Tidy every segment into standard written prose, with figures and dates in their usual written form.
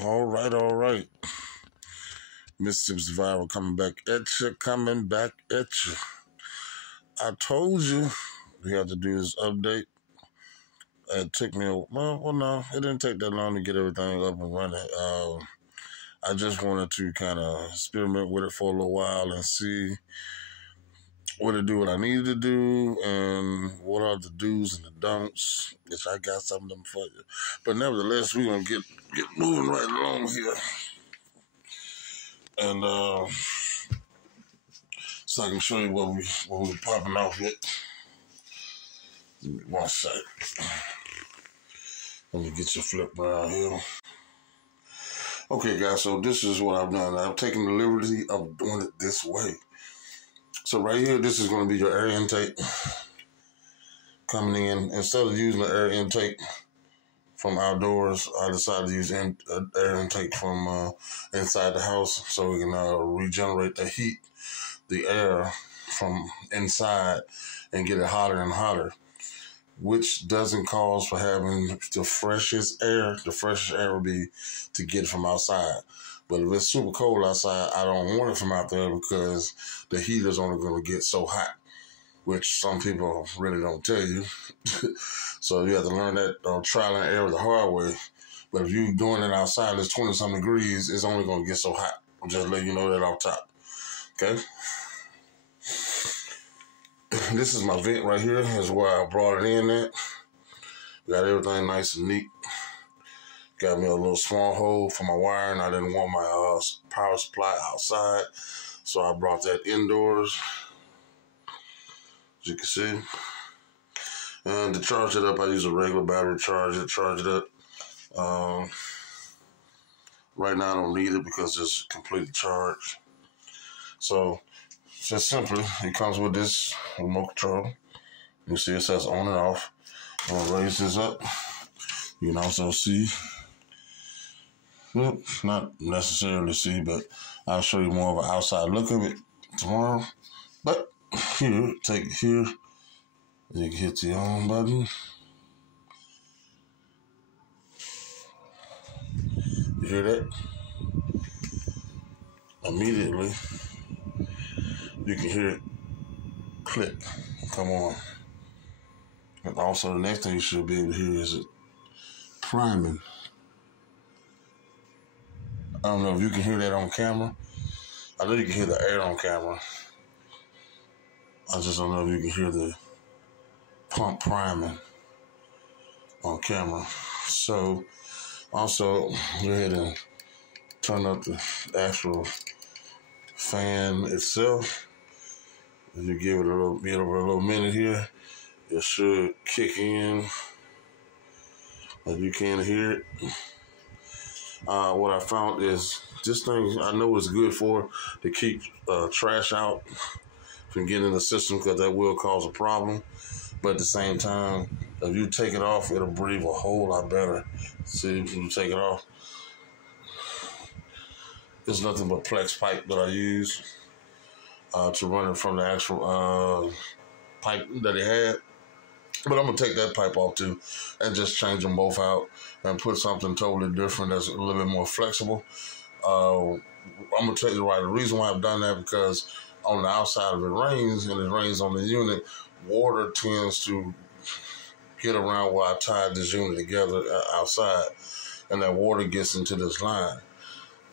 All right, all right. Mississippi Survivor coming back at you. I told you we had to do this update. It took me no, it didn't take that long to get everything up and running. I just wanted to kind of experiment with it for a little while and see what to do, what I needed to do, and what are the do's and the don'ts. Which I got some of them for you. But nevertheless, we're gonna get moving right along here. And so I can show you what we popping off with. Give me one sec. Let me get you flipped around here. Okay, guys, so this is what I've done. I've taken the liberty of doing it this way. So right here, this is going to be your air intake coming in. Instead of using the air intake from outdoors, I decided to use air intake from inside the house so we can regenerate the heat, the air from inside, and get it hotter and hotter, which doesn't cause for having the freshest air. The freshest air would be to get from outside. But if it's super cold outside, I don't want it from out there because the heat is only going to get so hot, which some people really don't tell you. So you have to learn that trial and error the hard way. But if you're doing it outside, it's 20-something degrees, it's only going to get so hot. I'll just let you know that off top. Okay? This is my vent right here. This is where I brought it in at. Got everything nice and neat. Got me a little small hole for my wire, and I didn't want my power supply outside, so I brought that indoors, as you can see. And to charge it up, I use a regular battery charger to charge it up. Right now, I don't need it because it's completely charged. So, just simply, it comes with this remote control. You see it says on and off. I'm going to raise this up. You can also see, well, not necessarily see, but I'll show you more of an outside look of it tomorrow. But here, take it here. You can hit the on button. You hear that? Immediately, you can hear it click and come on. And also, the next thing you should be able to hear is it priming. I don't know if you can hear that on camera. I know you can hear the air on camera. I just don't know if you can hear the pump priming on camera. So, also, go ahead and turn up the actual fan itself. If you give it a little minute here, it should kick in. If you can hear it. What I found is this thing, I know it's good for to keep trash out from getting in the system because that will cause a problem. But at the same time, if you take it off, it'll breathe a whole lot better. See, if you take it off, there's nothing but Plex pipe that I use to run it from the actual pipe that it had. But I'm going to take that pipe off too and just change them both out and put something totally different that's a little bit more flexible. I'm going to tell you the reason why I've done that, because on the outside of it rains, and it rains on the unit, water tends to get around where I tied this unit together outside, and that water gets into this line.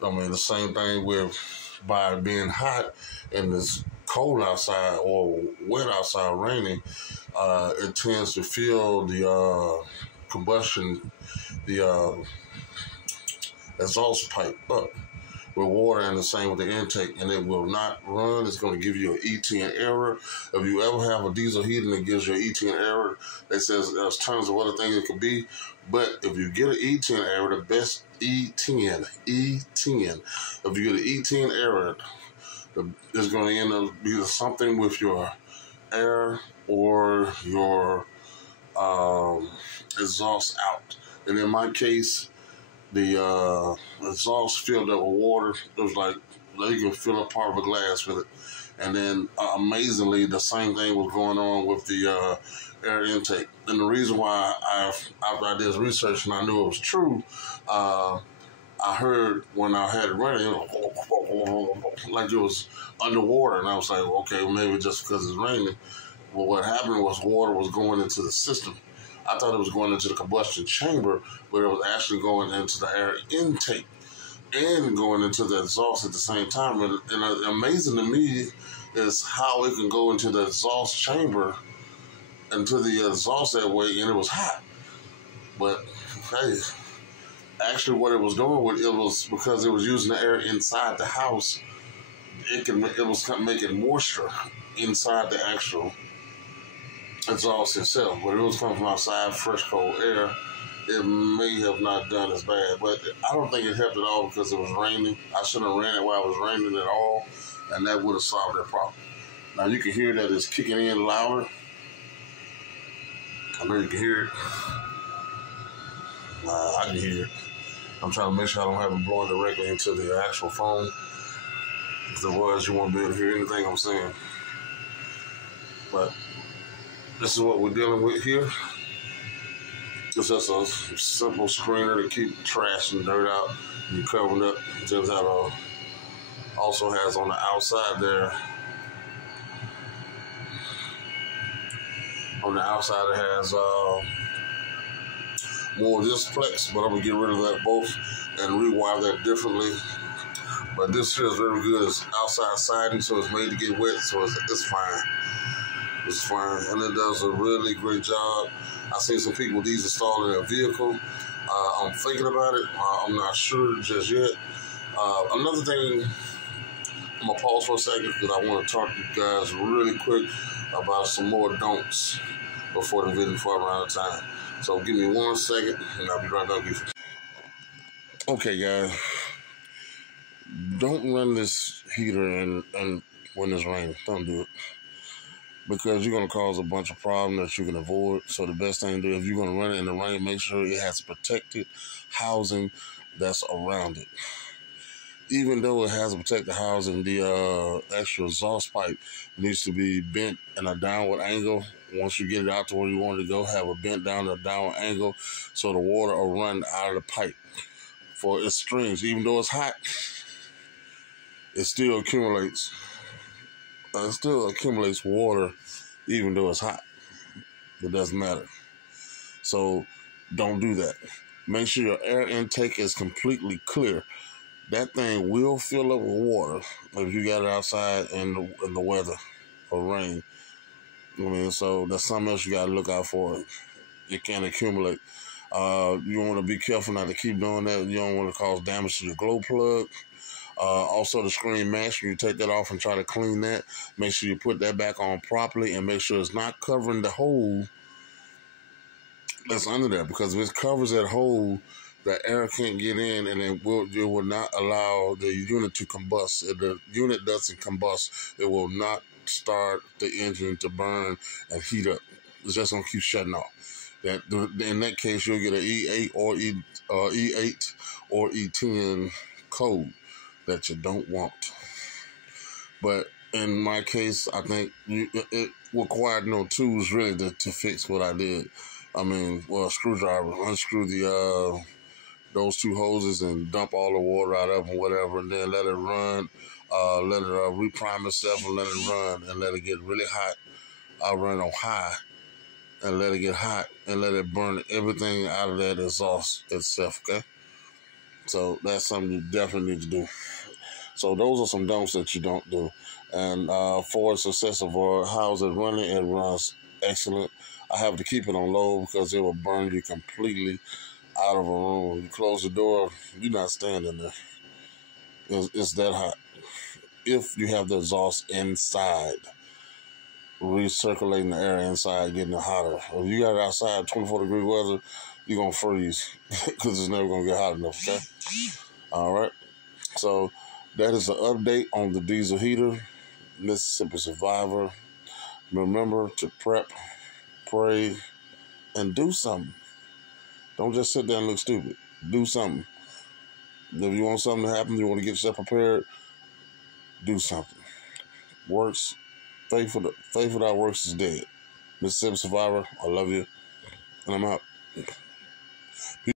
I mean, the same thing with by being hot and it's cold outside or wet outside, raining, it tends to fill the combustion, the exhaust pipe up with water, and the same with the intake, and it will not run. It's going to give you an E10 error. If you ever have a diesel heating that gives you an E10 error, it says there's tons of other things it could be, but if you get an E10 error, the best E10, if you get an E10 error, it's going to end up being something with your air or your exhaust out. And in my case, the exhaust filled up with water. It was like you can fill up part of a glass with it. And then amazingly, the same thing was going on with the air intake. And the reason why after I did research and I knew it was true, I heard when I had it running, it was like it was underwater, and I was like, okay, well, maybe just because it's raining. Well, what happened was water was going into the system. I thought it was going into the combustion chamber, but it was actually going into the air intake and going into the exhaust at the same time. And amazing to me is how it can go into the exhaust chamber, into the exhaust that way, and it was hot. But hey, actually, what it was doing with it was because it was using the air inside the house. It was making moisture inside the actual exhaust itself, but it was coming from outside, fresh cold air. It may have not done as bad, but I don't think it helped at all because it was raining. I shouldn't have ran it while it was raining at all, and that would have solved that problem. Now you can hear that it's kicking in louder. I know you can hear it. I can hear it. I'm trying to make sure I don't have it blowing directly into the actual phone. If it was, you won't be able to hear anything I'm saying. But this is what we're dealing with here. It's just a simple screener to keep trash and dirt out. You cover it up. Just that also has on the outside there. On the outside it has more of this flex, but I'm gonna get rid of that both and rewire that differently. But this here is very good. It's outside siding, so it's made to get wet, so it's fine. It's fine, and it does a really great job. I've seen some people with these installed in their vehicle. I'm thinking about it. I'm not sure just yet. Another thing, I'm gonna pause for a second because I want to talk to you guys really quick about some more don'ts before the video before I run out of time. So give me 1 second, and I'll be right back with you. Okay, guys. Don't run this heater and when it's raining. Don't do it. Because you're going to cause a bunch of problems that you can avoid. So the best thing to do, if you're going to run it in the rain, make sure it has protected housing that's around it. Even though it has a protected housing, the extra exhaust pipe needs to be bent in a downward angle. Once you get it out to where you want it to go, have it bent down to a downward angle so the water will run out of the pipe. For its strings, even though it's hot, it still accumulates. It still accumulates water, even though it's hot. It doesn't matter. So don't do that. Make sure your air intake is completely clear. That thing will fill up with water if you got it outside in the weather or rain. I mean, so that's something else you got to look out for. It can accumulate. You want to be careful not to keep doing that. You don't want to cause damage to your glow plug. Also, the screen mesh, when you take that off and try to clean that, make sure you put that back on properly and make sure it's not covering the hole that's under there. Because if it covers that hole, the air can't get in and it will not allow the unit to combust. If the unit doesn't combust, it will not start the engine to burn and heat up. It's just going to keep shutting off. In that case, you'll get an E8 or E8 or E10 code that you don't want. But in my case, I think it required no tools really to fix what I did. I mean, well, a screwdriver, unscrew those two hoses and dump all the water out of them, whatever, and then let it run. Let it reprime itself and let it run and let it get really hot. I'll run on high and let it get hot and let it burn everything out of that exhaust itself, okay? So that's something you definitely need to do. So those are some don'ts that you don't do. And for Success of how's it running, it runs excellent. I have to keep it on low because it will burn you completely out of a room. You close the door, you're not standing there. It's that hot. If you have the exhaust inside, recirculating the air inside, getting it hotter. If you got it outside, 24-degree weather, you're going to freeze because it's never going to get hot enough, okay? All right. So that is an update on the diesel heater, Mississippi Survivor. Remember to prep, pray, and do something. Don't just sit there and look stupid. Do something. If you want something to happen, you want to get yourself prepared, do something. Works. Faith without works is dead. Mississippi Survivor, I love you, and I'm out.